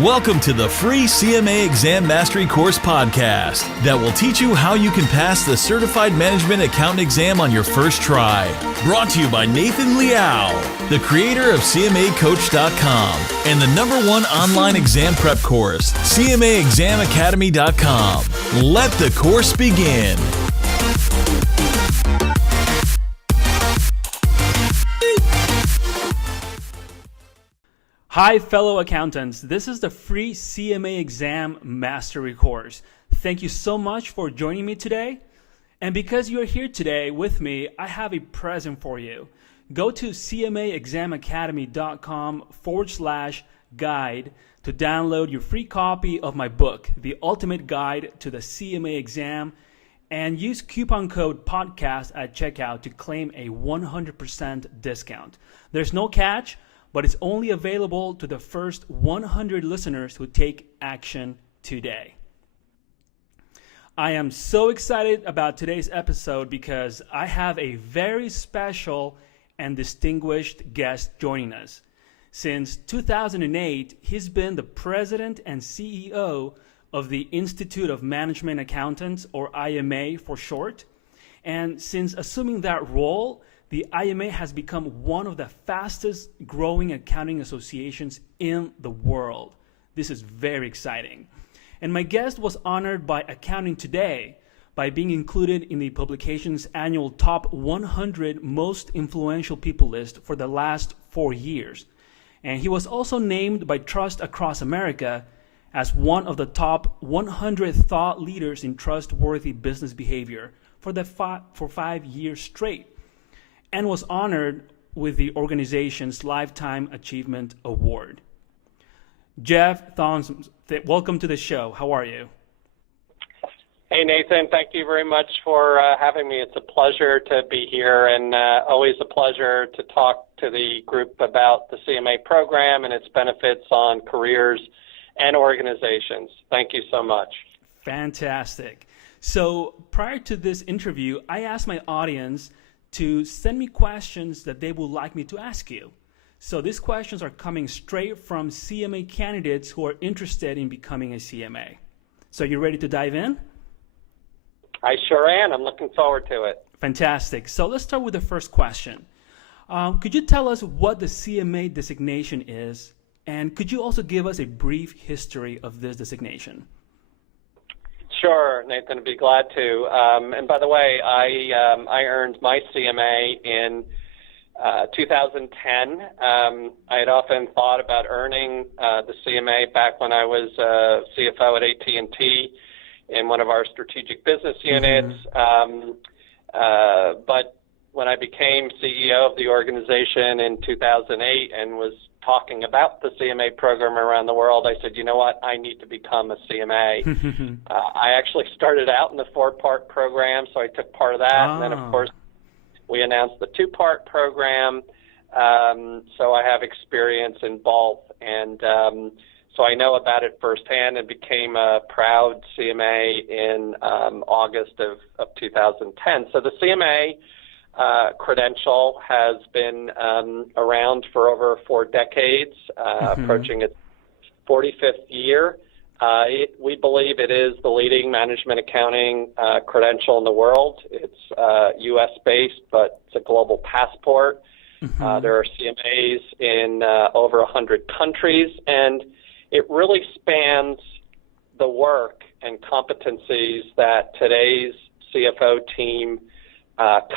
Welcome to the free CMA Exam Mastery Course podcast that will teach you how you can pass the Certified Management Accountant exam on your first try. Brought to you by Nathan Liao, the creator of CMAcoach.com and the #1 online exam prep course, CMAExamAcademy.com. Let the course begin. Hi, fellow accountants. This is the free CMA Exam Mastery course. Thank you so much for joining me today. And because you're here today with me, I have a present for you. Go to CMAExamAcademy.com/guide to download your free copy of my book, The Ultimate Guide to the CMA Exam, and use coupon code PODCAST at checkout to claim a 100% discount. There's no catch, but it's only available to the first 100 listeners who take action today. I am so excited about today's episode because I have a very special and distinguished guest joining us. Since 2008, he's been the president and CEO of the Institute of Management Accountants, or IMA for short. And since assuming that role, the IMA has become one of the fastest growing accounting associations in the world. This is very exciting. And my guest was honored by Accounting Today by being included in the publication's annual top 100 most influential people list for the last 4 years. And he was also named by Trust Across America as one of the top 100 thought leaders in trustworthy business behavior for 5 years straight, and was honored with the organization's Lifetime Achievement Award. Jeff Thomson, welcome to the show. How are you? Hey, Nathan. Thank you very much for having me. It's a pleasure to be here, and always a pleasure to talk to the group about the CMA program and its benefits on careers and organizations. Thank you so much. Fantastic. So prior to this interview, I asked my audience to send me questions that they would like me to ask you. So these questions are coming straight from CMA candidates who are interested in becoming a CMA. So you ready to dive in? I sure am. I'm looking forward to it. Fantastic. So let's start with the first question. Could you tell us what the CMA designation is? And could you also give us a brief history of this designation? Sure, Nathan, I'd be glad to. And by the way, I earned my CMA in 2010. I had often thought about earning the CMA back when I was CFO at AT&T in one of our strategic business units. But when I became CEO of the organization in 2008 and was talking about the CMA program around the world, I said, you know what, I need to become a CMA. I actually started out in the 4-part program, so I took part of that. And then, of course, we announced the 2-part program. So I have experience in both. And so I know about it firsthand and became a proud CMA in August of 2010. So the CMA credential has been around for over 4 decades, approaching its 45th year. We believe it is the leading management accounting credential in the world. It's U.S.-based, but it's a global passport. There are CMAs in over 100 countries, and it really spans the work and competencies that today's CFO team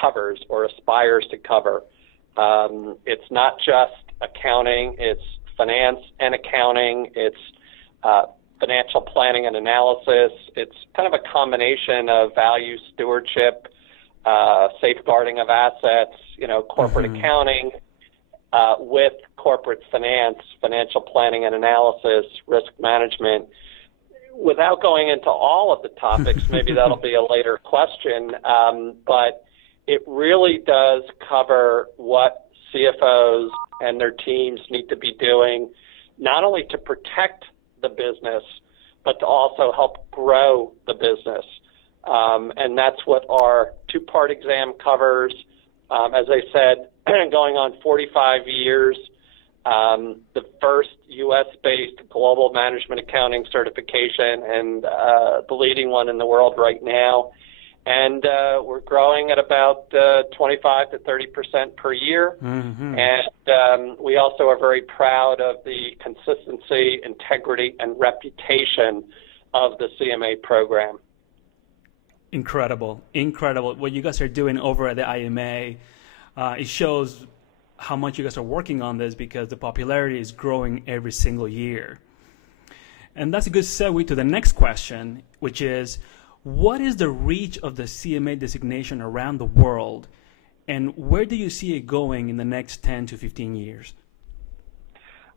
covers or aspires to cover. It's not just accounting, it's finance and accounting, it's financial planning and analysis, it's kind of a combination of value stewardship, safeguarding of assets, corporate accounting, with corporate finance, financial planning and analysis, risk management. Without going into all of the topics, maybe that'll be a later question, but it really does cover what CFOs and their teams need to be doing, not only to protect the business, but to also help grow the business. And that's what our 2-part exam covers. As I said, going on 45 years, the first U.S.-based global management accounting certification, and the leading one in the world right now. And we're growing at about 25 to 30% per year. Mm-hmm. And we also are very proud of the consistency, integrity, and reputation of the CMA program. Incredible. What you guys are doing over at the IMA, it shows how much you guys are working on this, because the popularity is growing every single year. And that's a good segue to the next question, which is, what is the reach of the CMA designation around the world, and where do you see it going in the next 10 to 15 years?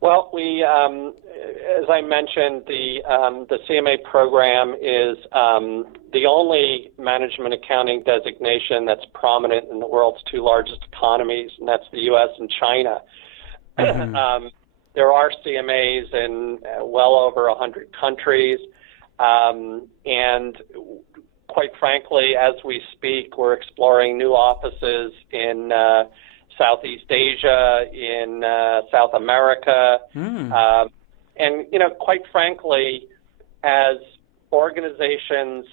Well, we, as I mentioned, the CMA program is the only management accounting designation that's prominent in the world's two largest economies, and that's the U.S. and China. Mm-hmm. There are CMAs in well over 100 countries, and quite frankly, as we speak, we're exploring new offices in Southeast Asia, in South America. And, quite frankly, as organizations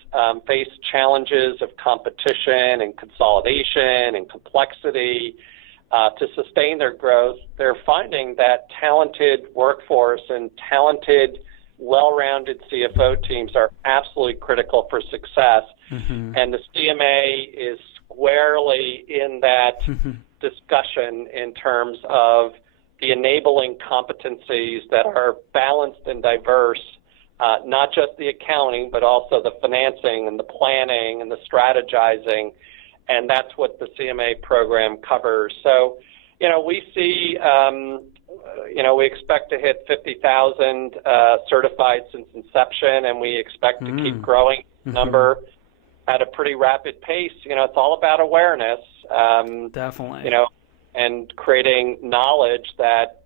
face challenges of competition and consolidation and complexity to sustain their growth, they're finding that talented workforce and talented, well-rounded CFO teams are absolutely critical for success. Mm-hmm. And the CMA is squarely in that discussion in terms of the enabling competencies that are balanced and diverse, not just the accounting, but also the financing and the planning and the strategizing, and that's what the CMA program covers. So, we see, we expect to hit 50,000 certified since inception, and we expect to keep growing number at a pretty rapid pace. It's all about awareness. Definitely. And creating knowledge that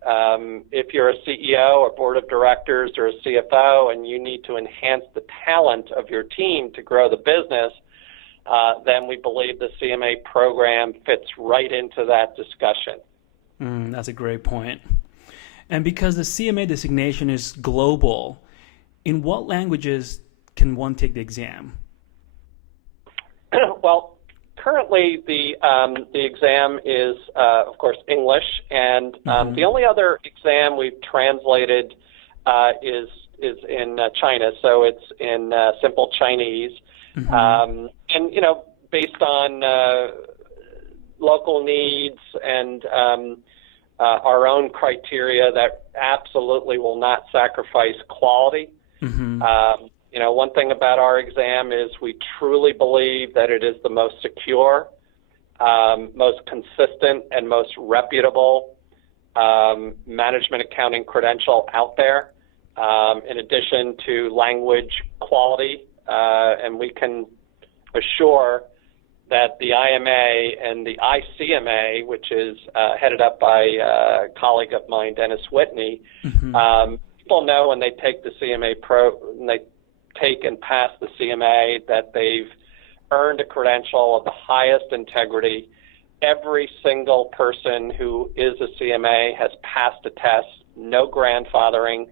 if you're a CEO or board of directors or a CFO and you need to enhance the talent of your team to grow the business, then we believe the CMA program fits right into that discussion. That's a great point. And because the CMA designation is global, in what languages can one take the exam? Well, currently the exam is, of course, English, and the only other exam we've translated is in China, so it's in simple Chinese. And based on local needs and our own criteria, that absolutely will not sacrifice quality. One thing about our exam is we truly believe that it is the most secure, most consistent, and most reputable management accounting credential out there, in addition to language quality. And we can assure that the IMA and the ICMA, which is headed up by a colleague of mine, Dennis Whitney, people know when they take the CMA when they take and pass the CMA, that they've earned a credential of the highest integrity. Every single person who is a CMA has passed a test, no grandfathering.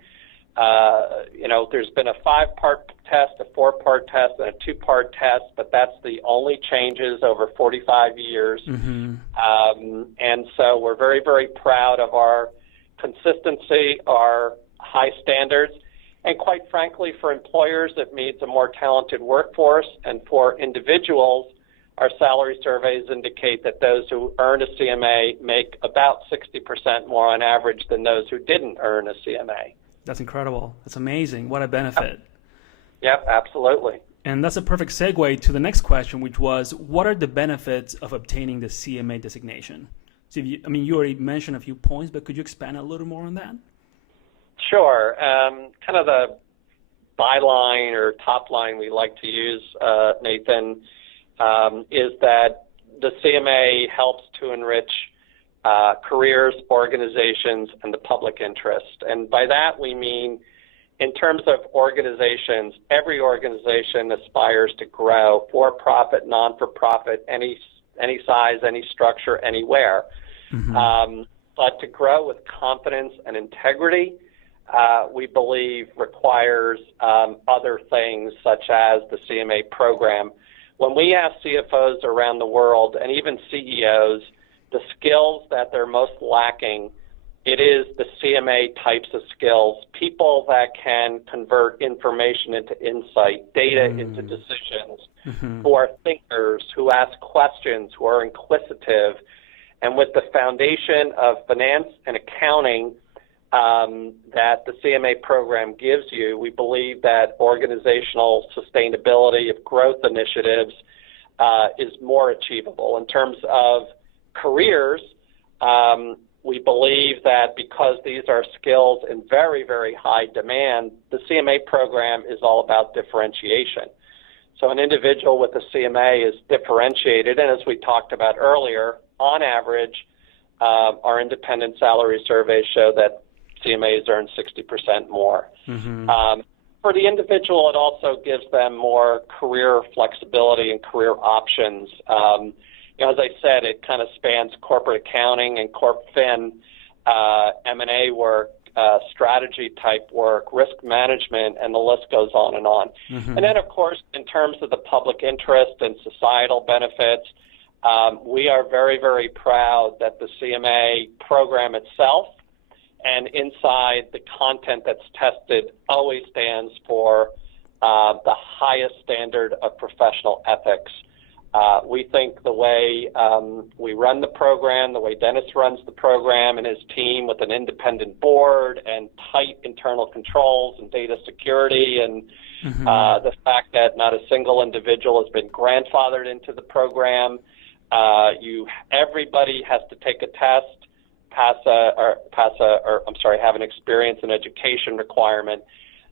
There's been a 5-part test, a 4-part test, and a 2-part test, but that's the only changes over 45 years. And so we're very, very proud of our consistency, our high standards, and quite frankly, for employers, it means a more talented workforce, and for individuals, our salary surveys indicate that those who earn a CMA make about 60% more on average than those who didn't earn a CMA. That's incredible. That's amazing. What a benefit. Yep, absolutely. And that's a perfect segue to the next question, which was, what are the benefits of obtaining the CMA designation? So, you already mentioned a few points, but could you expand a little more on that? Sure. Kind of the byline or top line we like to use, Nathan, is that the CMA helps to enrich careers, organizations, and the public interest. And by that we mean, in terms of organizations, every organization aspires to grow, for-profit, non-for-profit, any size, any structure, anywhere. But to grow with confidence and integrity, we believe requires other things such as the CMA program. When we ask CFOs around the world and even CEOs the skills that they're most lacking, it is the CMA types of skills, people that can convert information into insight, data into decisions, who are thinkers, who ask questions, who are inquisitive. And with the foundation of finance and accounting that the CMA program gives you, we believe that organizational sustainability of growth initiatives is more achievable. In terms of careers, we believe that because these are skills in very, very high demand, the CMA program is all about differentiation. So an individual with a CMA is differentiated, and as we talked about earlier, on average, our independent salary surveys show that CMAs earn 60% more. For the individual, it also gives them more career flexibility and career options. As I said, it kind of spans corporate accounting and corp fin, M&A work, strategy type work, risk management, and the list goes on and on. And then, of course, in terms of the public interest and societal benefits, we are very, very proud that the CMA program itself and inside the content that's tested always stands for the highest standard of professional ethics. We think the way we run the program, the way Dennis runs the program and his team with an independent board and tight internal controls and data security and the fact that not a single individual has been grandfathered into the program. Everybody has to take a test, have an experience and education requirement.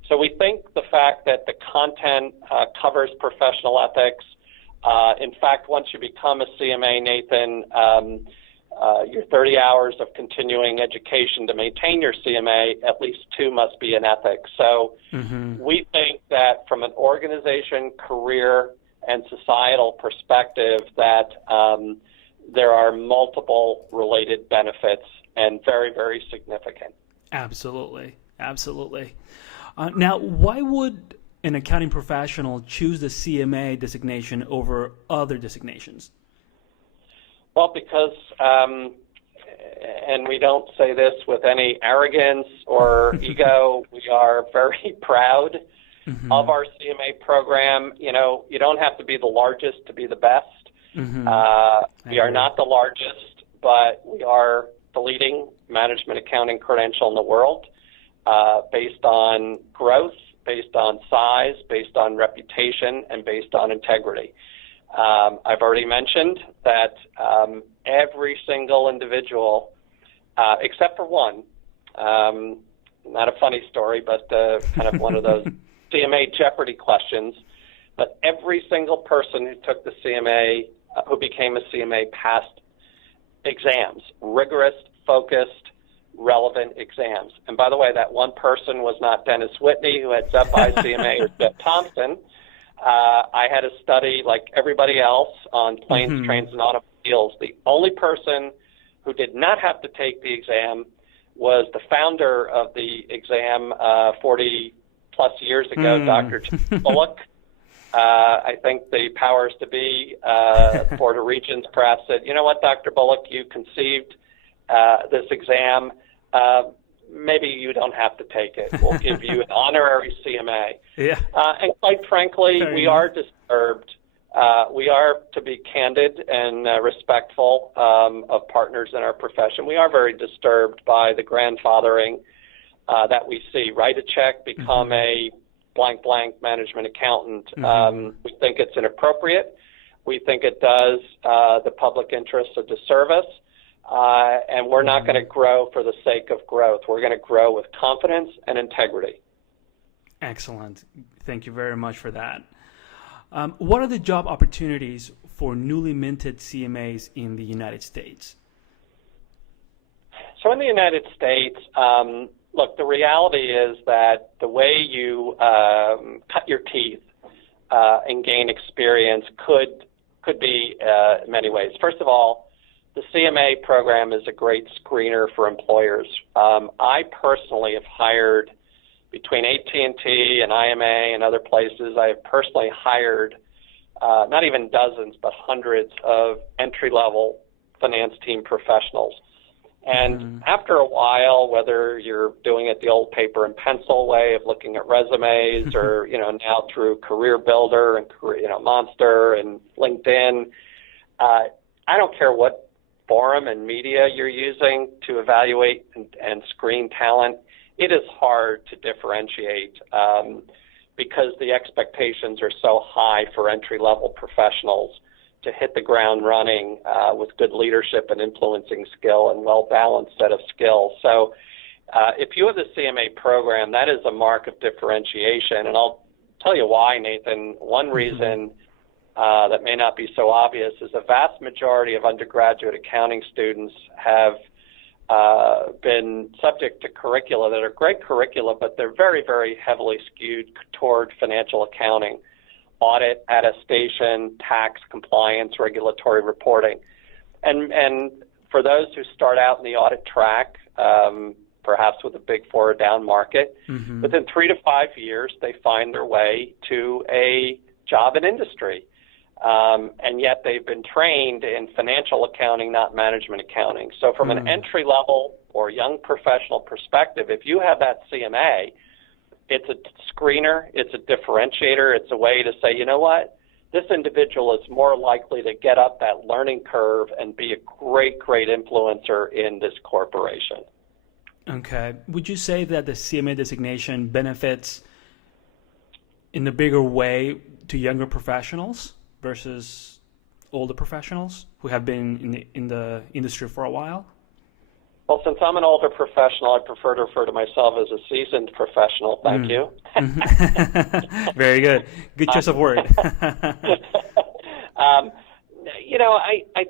So we think the fact that the content covers professional ethics. In fact, once you become a CMA, Nathan, your 30 hours of continuing education to maintain your CMA, at least 2 must be in ethics. So we think that from an organization, career, and societal perspective that there are multiple related benefits and very, very significant. Absolutely. Now, why would an accounting professional choose the CMA designation over other designations? Well, because, and we don't say this with any arrogance or ego, we are very proud of our CMA program. You don't have to be the largest to be the best. We are not the largest, but we are the leading management accounting credential in the world based on growth, based on size, based on reputation, and based on integrity. I've already mentioned that every single individual, except for one, not a funny story, but kind of one of those CMA Jeopardy questions, but every single person who took the CMA, who became a CMA, passed exams, rigorous, focused, relevant exams. And by the way, that one person was not Dennis Whitney, who heads up ICMA, or Jeff Thomson. I had to study, like everybody else, on planes, trains, and automobiles. The only person who did not have to take the exam was the founder of the exam 40-plus years ago, Dr. Bullock. I think the powers to be, Board of Regents perhaps said, you know what, Dr. Bullock, you conceived this exam. Maybe you don't have to take it. We'll give you an honorary CMA. And quite frankly, we are disturbed. We are, to be candid and respectful of partners in our profession, we are very disturbed by the grandfathering that we see. Write a check, become a blank management accountant. We think it's inappropriate. We think it does the public interest a disservice. And we're not going to grow for the sake of growth. We're going to grow with confidence and integrity. Excellent. Thank you very much for that. What are the job opportunities for newly minted CMAs in the United States? So in the United States, look, the reality is that the way you cut your teeth and gain experience could be many ways. First of all, the CMA program is a great screener for employers. I personally have hired, between AT&T and IMA and other places, I have personally hired not even dozens, but hundreds of entry-level finance team professionals. And after a while, whether you're doing it the old paper and pencil way of looking at resumes or, now through Career Builder and, Monster and LinkedIn, I don't care what forum and media you're using to evaluate and screen talent, it is hard to differentiate because the expectations are so high for entry-level professionals to hit the ground running with good leadership and influencing skill and well-balanced set of skills. So if you have the CMA program, that is a mark of differentiation. And I'll tell you why, Nathan. One reason that may not be so obvious is a vast majority of undergraduate accounting students have been subject to curricula that are great curricula, but they're very, very heavily skewed toward financial accounting, audit, attestation, tax, compliance, regulatory reporting. And for those who start out in the audit track, perhaps with a Big Four down market, within 3 to 5 years, they find their way to a job in industry. And yet they've been trained in financial accounting, not management accounting. So from an entry-level or young professional perspective, if you have that CMA, it's a screener, it's a differentiator, it's a way to say, you know what, this individual is more likely to get up that learning curve and be a great, great influencer in this corporation. Okay. Would you say that the CMA designation benefits in a bigger way to younger professionals versus older professionals who have been in the industry for a while? Well, since I'm an older professional, I prefer to refer to myself as a seasoned professional. Thank you. Very good. Good choice of word. I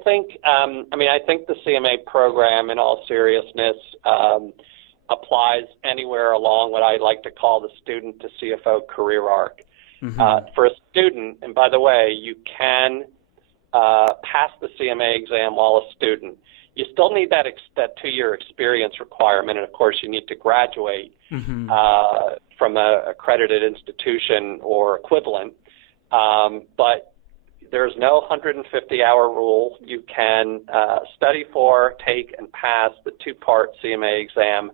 think the CMA program, in all seriousness, applies anywhere along what I like to call the student to CFO career arc. For a student, and by the way, you can pass the CMA exam while a student. You still need that 2-year experience requirement, and of course you need to graduate from an accredited institution or equivalent. But there's no 150-hour rule. You can study for, take, and pass the 2-part CMA exam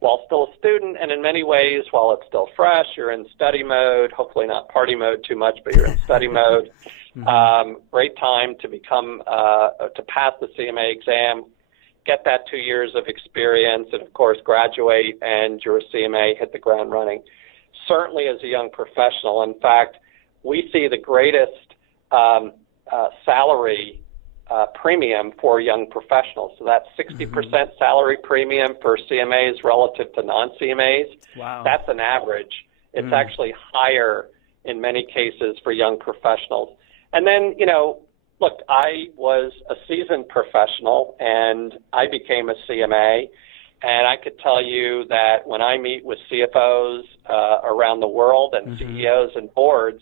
while still a student, and in many ways, while it's still fresh, you're in study mode, hopefully not party mode too much, but you're in study mode. Great time to to pass the CMA exam, get that 2 years of experience, and of course graduate, and you're a CMA, hit the ground running. Certainly as a young professional, in fact, we see the greatest salary premium for young professionals. So that's 60% salary premium for CMAs relative to non-CMAs. Wow. That's an average. It's actually higher in many cases for young professionals. And then, look, I was a seasoned professional and I became a CMA. And I could tell you that when I meet with CFOs around the world and CEOs and boards,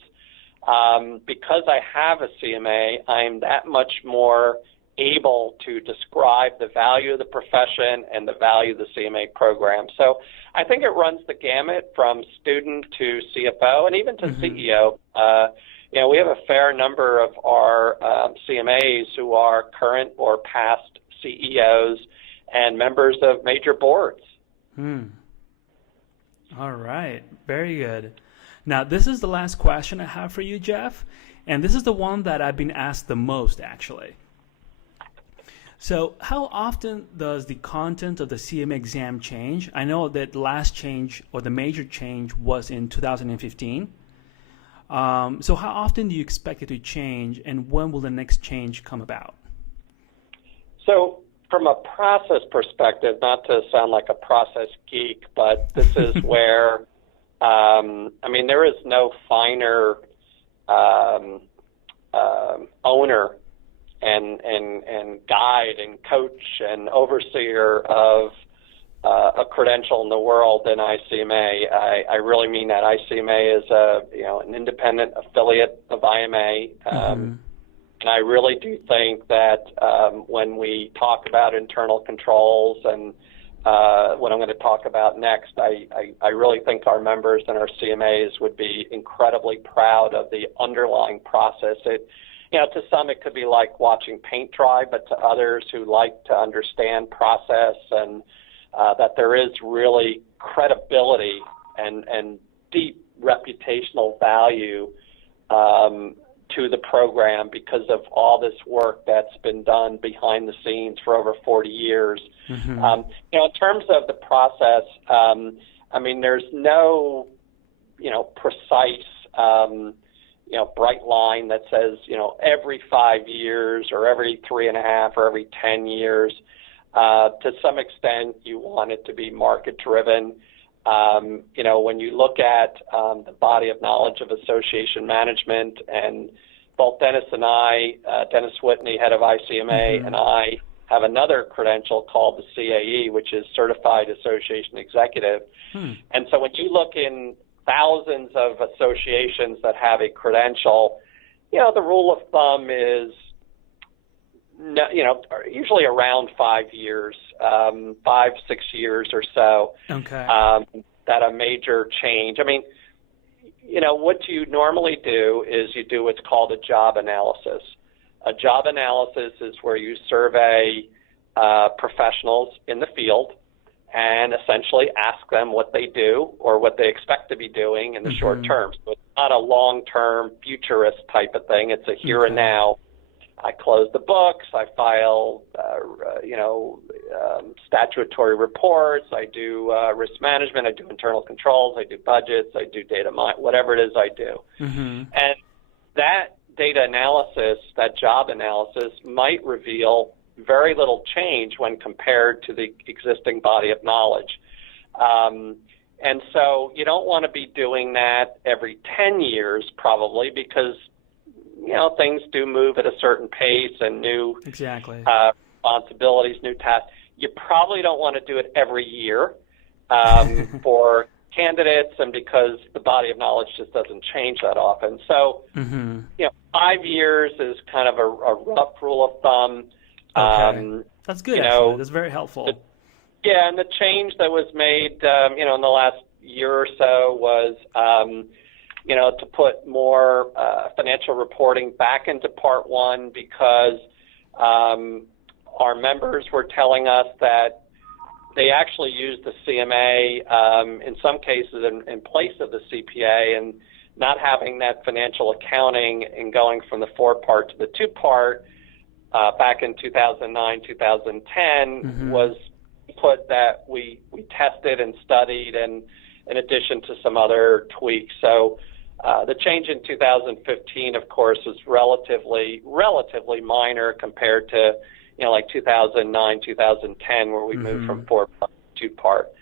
because I have a CMA, I'm that much more able to describe the value of the profession and the value of the CMA program. So I think it runs the gamut from student to CFO and even to CEO. We have a fair number of our CMAs who are current or past CEOs and members of major boards. All right. Very good. Now, this is the last question I have for you, Jeff, and this is the one that I've been asked the most, actually. So how often does the content of the CMA exam change? I know that the last change or the major change was in 2015. So how often do you expect it to change, and when will the next change come about? So from a process perspective, not to sound like a process geek, but this is where there is no finer owner and guide and coach and overseer of a credential in the world than ICMA. I really mean that. ICMA is an independent affiliate of IMA. And I really do think that when we talk about internal controls and what I'm going to talk about next, I really think our members and our CMAs would be incredibly proud of the underlying process. To some it could be like watching paint dry, but to others who like to understand process and that there is really credibility and deep reputational value to the program because of all this work that's been done behind the scenes for over 40 years. Mm-hmm. In terms of the process, there's no, precise, bright line that says, every 5 years or every 3.5 or every 10 years. To some extent, you want it to be market-driven. When you look at the body of knowledge of association management, and both Dennis and I, Dennis Whitney, head of ICMA, and I have another credential called the CAE, which is Certified Association Executive. And so when you look in thousands of associations that have a credential, the rule of thumb is, usually around 5 years, 5, 6 years or so. Okay. That a major change. What you normally do is you do what's called a job analysis. A job analysis is where you survey professionals in the field and essentially ask them what they do or what they expect to be doing in the short term. So it's not a long-term futurist type of thing. It's a here and now. I close the books. I file, statutory reports. I do risk management. I do internal controls. I do budgets. I do data whatever it is I do. And that data analysis, that job analysis, might reveal very little change when compared to the existing body of knowledge. And so you don't want to be doing that every 10 years probably because things do move at a certain pace and new responsibilities, new tasks. You probably don't want to do it every year for candidates and because the body of knowledge just doesn't change that often. So, 5 years is kind of a rough rule of thumb. Okay. That's good, actually. That's very helpful. And the change that was made, in the last year or so was to put more financial reporting back into Part 1 because our members were telling us that they actually used the CMA in some cases in place of the CPA, and not having that financial accounting and going from the 4-part to the 2-part back in 2009, 2010 was put that we tested and studied, and in addition to some other tweaks. So the change in 2015, of course, was relatively minor compared to, like 2009, 2010, where we moved from 4-part to 2-part.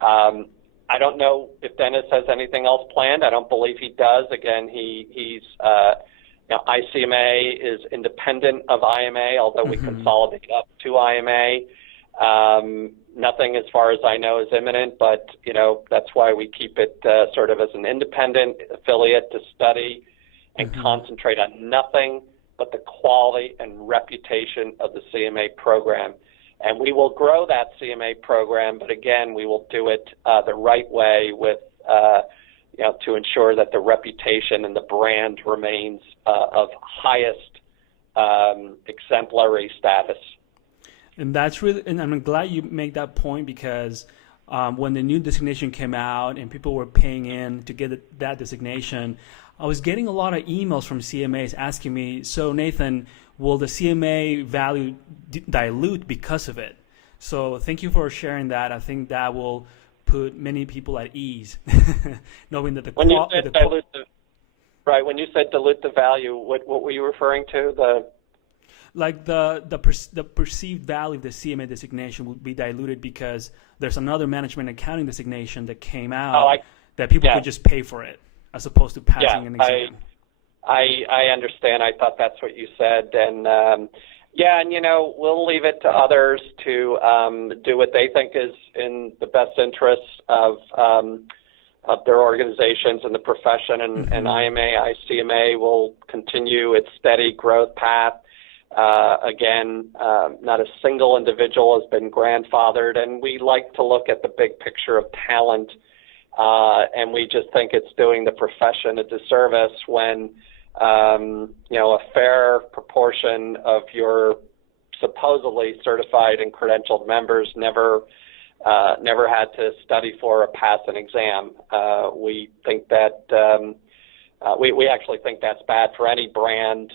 I don't know if Dennis has anything else planned. I don't believe he does. Again, he's ICMA is independent of IMA, although we consolidate up to IMA. Nothing, as far as I know, is imminent, but that's why we keep it sort of as an independent affiliate to study and concentrate on nothing but the quality and reputation of the CMA program. And we will grow that CMA program, but again, we will do it the right way with to ensure that the reputation and the brand remains of highest exemplary status. And that's really, and I'm glad you make that point because when the new designation came out and people were paying in to get that designation, I was getting a lot of emails from CMAs asking me, so Nathan, will the CMA value dilute because of it? So thank you for sharing that. I think that will put many people at ease, knowing that when you said dilute the value, what were you referring to? The perceived value of the CMA designation would be diluted because there's another management accounting designation that came out that people could just pay for it as opposed to passing an exam. I understand. I thought that's what you said. And we'll leave it to others to do what they think is in the best interests of their organizations and the profession, and IMA, ICMA will continue its steady growth path. Again, not a single individual has been grandfathered, and we like to look at the big picture of talent, and we just think it's doing the profession a disservice when a fair proportion of your supposedly certified and credentialed members never had to study for or pass an exam. We think that we actually think that's bad for any brand.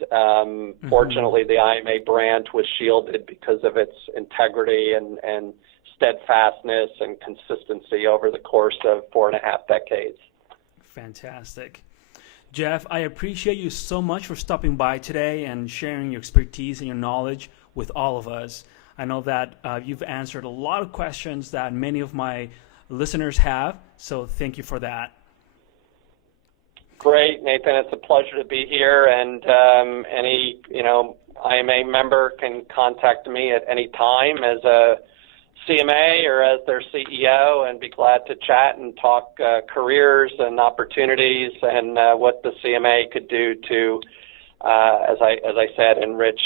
Fortunately, the IMA brand was shielded because of its integrity and steadfastness and consistency over the course of 4.5 decades. Fantastic. Jeff, I appreciate you so much for stopping by today and sharing your expertise and your knowledge with all of us. I know that you've answered a lot of questions that many of my listeners have, so thank you for that. Great, Nathan. It's a pleasure to be here, and any IMA member can contact me at any time as a CMA or as their CEO, and be glad to chat and talk careers and opportunities and what the CMA could do to, as I said, enrich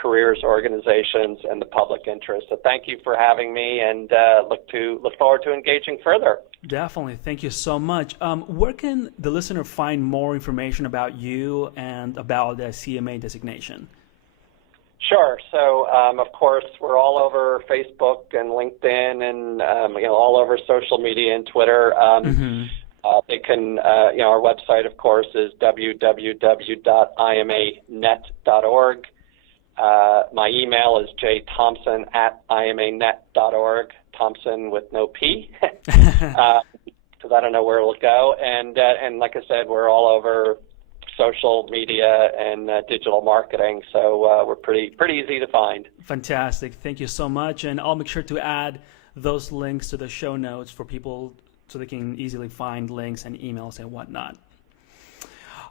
careers, organizations, and the public interest. So thank you for having me, and look forward to engaging further. Definitely. Thank you so much. Where can the listener find more information about you and about the CMA designation? Sure. So, of course, we're all over Facebook and LinkedIn and, all over social media and Twitter. They can, our website, of course, is www.imanet.org. My email is jthomson@imanet.org, Thomson with no P, because I don't know where it'll go. And like I said, we're all over social media and digital marketing, so we're pretty easy to find. Fantastic. Thank you so much. And I'll make sure to add those links to the show notes for people so they can easily find links and emails and whatnot.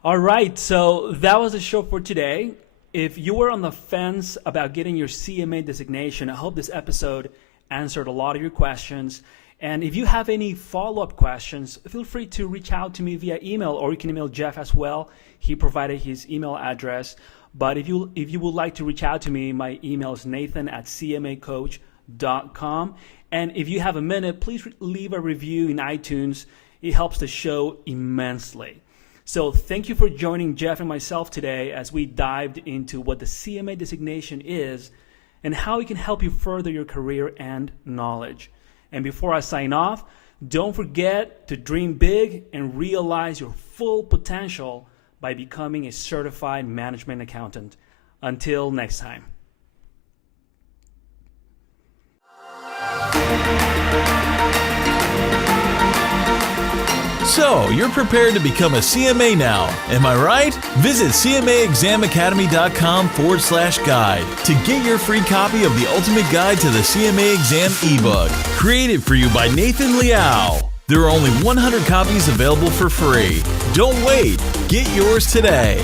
All right, so that was the show for today. If you were on the fence about getting your CMA designation, I hope this episode answered a lot of your questions. And if you have any follow-up questions, feel free to reach out to me via email, or you can email Jeff as well. He provided his email address. But if you would like to reach out to me, my email is nathan@cmacoach.com. And if you have a minute, please leave a review in iTunes. It helps the show immensely. So thank you for joining Jeff and myself today as we dived into what the CMA designation is and how it can help you further your career and knowledge. And before I sign off, don't forget to dream big and realize your full potential by becoming a certified management accountant. Until next time. So, you're prepared to become a CMA now, am I right? Visit CMAExamAcademy.com/guide to get your free copy of the Ultimate Guide to the CMA Exam ebook, created for you by Nathan Liao. There are only 100 copies available for free. Don't wait, get yours today.